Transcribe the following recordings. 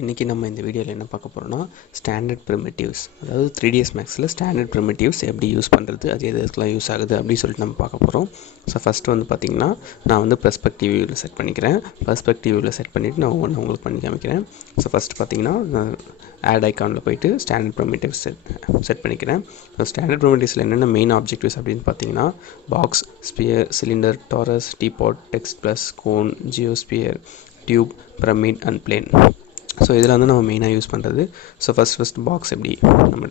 இன்றைக்கி நம்ம இந்த வீடியோவில் என்ன பார்க்க போகிறோம்னா ஸ்டாண்டர்ட் ப்ரிமிட்டிவ்ஸ், அதாவது 3ds மேக்ஸில் ஸ்டாண்டர்ட் ப்ரிமிட்டிவ்ஸ் எப்படி யூஸ் பண்ணுறது, அது எதுக்கெலாம் யூஸ் ஆகுது அப்படின்னு சொல்லிட்டு நம்ம பார்க்க போகிறோம். ஸோ ஃபஸ்ட்டு வந்து பார்த்திங்கன்னா நான் வந்து பெர்ஸ்பெக்டிவ் வியூவில் செட் பண்ணிக்கிறேன். பெர்ஸ்பெக்டிவ் வியூவில் செட் பண்ணிவிட்டு நான் ஒவ்வொன்று உங்களுக்கு பண்ணி காமிக்கிறேன். ஸோ ஃபஸ்ட்டு பார்த்திங்கன்னா ஆட் ஐக்கானில் போய்ட்டு ஸ்டாண்டர்ட் ப்ரிமிட்டிவ்ஸ் செட் பண்ணிக்கிறேன். ஸோ ஸ்டாண்டர்ட் ப்ரிமிட்டிவ்ஸில் என்னென்ன மெயின் ஆப்ஜெக்டிவ்ஸ் அப்படின்னு பார்த்தீங்கன்னா box, sphere, cylinder, torus, teapot, text plus, cone, geosphere, tube, pyramid and plane. So இதில் வந்து நம்ம மெயினாக யூஸ் பண்ணுறது. ஸோ ஃபஸ்ட் பாக்ஸ் எப்படி நம்ம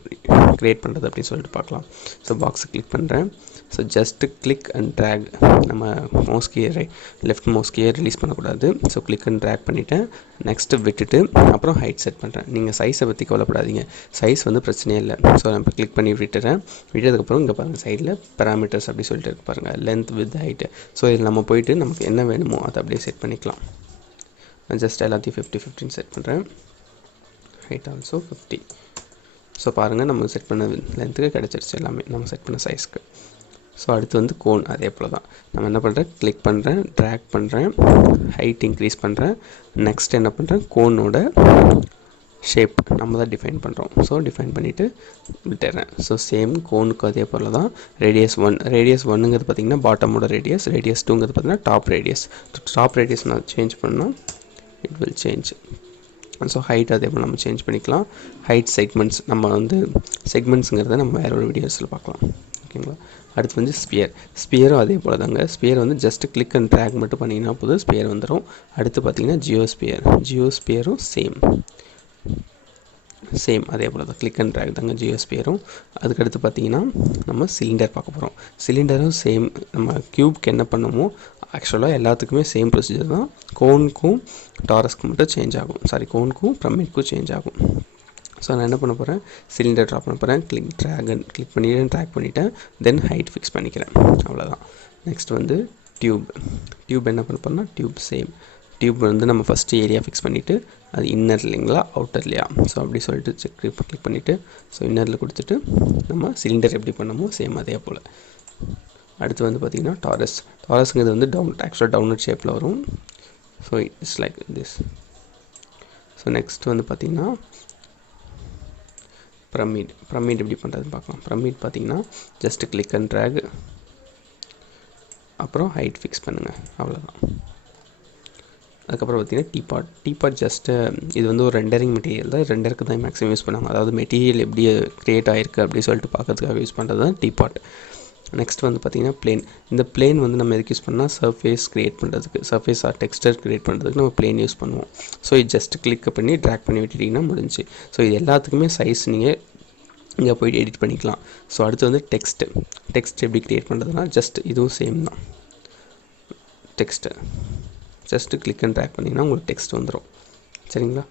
க்ரியேட் பண்ணுறது அப்படின்னு சொல்லிட்டு பார்க்கலாம். ஸோ பாக்ஸை கிளிக் பண்ணுறேன். So just click and drag, நம்ம மவுஸ் கீயை லெஃப்ட் மவுஸ் கீயை ரிலீஸ் பண்ணக்கூடாது. ஸோ கிளிக் அண்ட் ட்ராக் பண்ணிவிட்டேன். நெக்ஸ்ட்டு விட்டுட்டு அப்புறம் ஹைட் செட் பண்ணுறேன். நீங்கள் சைஸை பற்றி கவலைப்படாதீங்க, சைஸ் வந்து பிரச்சனையே இல்லை. ஸோ நான் இப்போ கிளிக் பண்ணி விட்டதுக்கப்புறம் இங்கே பாருங்கள் சைடில் பேராமீட்டர்ஸ் அப்படி சொல்லிட்டு இருக்கு பாருங்கள், லென்த் வித் ஹைட்டு. ஸோ இதில் நம்ம போயிட்டு நமக்கு என்ன வேணுமோ அதை அப்படியே செட் பண்ணிக்கலாம். ஜஸ்ட் எல்லாத்தையும் 50-15 செட் பண்ணுறேன். Height also 50. ஸோ பாருங்கள் நம்ம செட் பண்ண லென்த்துக்கு கிடச்சிருச்சு எல்லாமே நம்ம செட் பண்ண சைஸ்க்கு. ஸோ அடுத்து வந்து கோன் அதே போல் தான். நம்ம என்ன பண்ணுறேன், கிளிக் பண்ணுறேன், ட்ராக் பண்ணுறேன், ஹைட் இன்க்ரீஸ் பண்ணுறேன். நெக்ஸ்ட் என்ன பண்ணுறேன், கோனோட ஷேப் நம்ம தான் டிஃபைன் பண்ணுறோம். ஸோ டிஃபைன் பண்ணிவிட்டு விட்டுறேன். ஸோ சேம் கோனுக்கு அதே போல் தான். ரேடியஸ் 1ங்கிறது பார்த்திங்கன்னா பாட்டமோட ரேடியஸ். ரேடியஸ் 2ங்கிறது பார்த்திங்கன்னா டாப் ரேடியஸ். டாப் ரேடியஸ் நான் சேஞ்ச் பண்ணால் it will change. So height அதே போல் நம்ம சேஞ்ச் பண்ணிக்கலாம். ஹைட் செக்மெண்ட்ஸ் நம்ம வந்து செக்மெண்ட்ஸுங்கிறத நம்ம வேறு ஒரு வீடியோஸில் பார்க்கலாம். ஓகேங்களா. அடுத்து வந்து ஸ்பியரும் அதே போல் தாங்க. ஸ்பியர் வந்து ஜஸ்ட் கிளிக் அண்ட் ட்ராக் மட்டும் பண்ணிங்கன்னா போதும், ஸ்பியர் வந்துடும். அடுத்து பார்த்திங்கன்னா ஜியோஸ்பியரும் சேம் அதே போல் தான், கிளிக் அண்ட் ட்ராக் தாங்க ஜியோஸ்பியரும். அதுக்கடுத்து பார்த்திங்கன்னா நம்ம சிலிண்டர் பார்க்க போகிறோம். சிலிண்டரும் சேம், நம்ம க்யூப்க்கு என்ன பண்ணுமோ ஆக்சுவலாக எல்லாத்துக்குமே சேம் ப்ரொசீஜர் தான். கோனுக்கும் டாரஸ்க்கு மட்டும் சேஞ்ச் ஆகும், கோனுக்கும் பிரமிட்க்கும் சேஞ்ச் ஆகும். ஸோ நான் என்ன பண்ண போகிறேன், சிலிண்டர் ட்ரா பண்ண போகிறேன். கிளிக் பண்ணிவிட்டேன், ட்ராக் பண்ணிவிட்டேன், தென் ஹைட் ஃபிக்ஸ் பண்ணிக்கிறேன், அவ்வளோதான். நெக்ஸ்ட் வந்து டியூப் என்ன பண்ண போகிறேன்னா டியூப் வந்து நம்ம ஃபஸ்ட்டு ஏரியா ஃபிக்ஸ் பண்ணிவிட்டு அது இன்னர் இல்லைங்களா அவுட்டர் இல்லையா, ஸோ அப்படி சொல்லிட்டு கிளிக் பண்ணிவிட்டு ஸோ இன்னரில் கொடுத்துட்டு நம்ம சிலிண்டர் எப்படி பண்ணமோ சேம் அதே போல். அடுத்து வந்து பார்த்திங்கன்னா டாரஸுங்கிறது வந்து ஆக்சுவலாக டவுன்லோட் ஷேப்பில் வரும். So it's like this. So next வந்து பார்த்திங்கன்னா பிரமிட் எப்படி பண்ணுறதுன்னு பார்க்கலாம். பிரமிட் பார்த்திங்கன்னா ஜஸ்ட்டு கிளிக் அண்ட் ட்ராக், அப்புறம் ஹைட் ஃபிக்ஸ் பண்ணுங்கள், அவ்வளோதான். அதுக்கப்புறம் பார்த்திங்கன்னா டீபாட் ஜஸ்ட்டு இது வந்து ஒரு ரெண்டரிங் மெட்டீரியல் தான். ரெண்டருக்கு தான் மேக்ஸிமம் யூஸ் பண்ணுவாங்க. அதாவது மெட்டீரியல் எப்படி க்ரியேட் ஆகிருக்கு அப்படின்னு சொல்லிட்டு பார்க்கறதுக்காக யூஸ் பண்ணுறது தான் டீபாட். நெக்ஸ்ட் வந்து பார்த்திங்கன்னா பிளேன். இந்த பிளேன் வந்து நம்ம எதுக்கு யூஸ் பண்ணால் சர்ஃபேஸ் க்ரியேட் பண்ணுறதுக்கு, சர்ஃபேஸ் ஆர் டெக்ஸ்டர் க்ரியேட் பண்ணுறதுக்கு நம்ம பிளேன் யூஸ் பண்ணுவோம். ஸோ இது ஜஸ்ட் கிளிக் பண்ணி ட்ராக் பண்ணி விட்டுட்டிங்கன்னா முடிஞ்சு. ஸோ இது எல்லாத்துக்குமே சைஸ் நீங்கள் இங்கே போய்ட்டு எடிட் பண்ணிக்கலாம். ஸோ அடுத்து வந்து டெக்ஸ்ட் எப்படி க்ரியேட் பண்ணுறதுனா ஜஸ்ட் இதுவும் சேம் தான். ஜஸ்ட்டு கிளிக் அண்ட் ட்ராக் பண்ணிங்கன்னா உங்களுக்கு டெக்ஸ்ட் வந்துடும், சரிங்களா.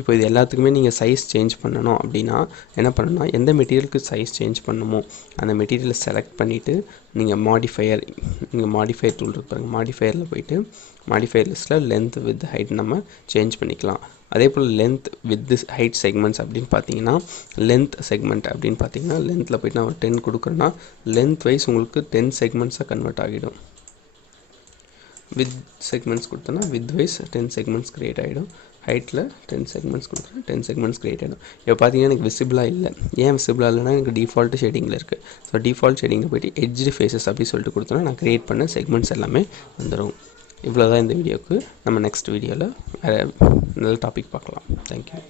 இப்போ இது எல்லாத்துக்குமே நீங்கள் சைஸ் சேஞ்ச் பண்ணணும் அப்படின்னா என்ன பண்ணணும்னா, எந்த மெட்டீரியலுக்கு சைஸ் சேஞ்ச் பண்ணணுமோ அந்த மெட்டீரியலை செலக்ட் பண்ணிவிட்டு நீங்கள் மாடிஃபையர் டூல் இருக்கு பாருங்கள், மாடிஃபையரில் போய்ட்டு மாடிஃபையர் லிஸ்ட்டில் லென்த் வித் ஹைட் நம்ம சேஞ்ச் பண்ணிக்கலாம். அதே போல் லென்த் வித் ஹைட் செக்மெண்ட்ஸ் அப்படின்னு பார்த்தீங்கன்னா லென்த்தில் போய்ட்டு நான் ஒரு 10 கொடுக்குறேன்னா லென்த் வைஸ் உங்களுக்கு 10 செக்மெண்ட்ஸாக கன்வெர்ட் ஆகிடும். வித் செக்மெண்ட்ஸ் கொடுத்தோன்னா வித் வைஸ் 10 செக்மெண்ட்ஸ் க்ரியேட் ஆகிடும். ஹைட்டில் 10 செக்மெண்ட்ஸ் கொடுக்குறேன், 10 செக்மெண்ட்ஸ் க்ரியேட் ஆகிடும். இப்போ பார்த்தீங்கன்னா எனக்கு விசிபிளாக இல்லை. ஏன் விசிபிளாக இல்லைனா எனக்கு டிஃபால்ட் ஷேடிங்கில் இருக்குது. ஸோ டிஃபால்ட் ஷேடிங்கில் போய்ட்டு எட்ஜ் ஃபேஸஸ் அப்படி சொல்லிட்டு கொடுத்தோன்னா நான் க்ரியேட் பண்ண செக்மெண்ட்ஸ் எல்லாமே வந்துடும். இவ்வளோ தான் இந்த வீடியோவுக்கு. நம்ம நெக்ஸ்ட் வீடியோவில் வேறு நல்ல டாபிக் பார்க்கலாம். தேங்க்யூ.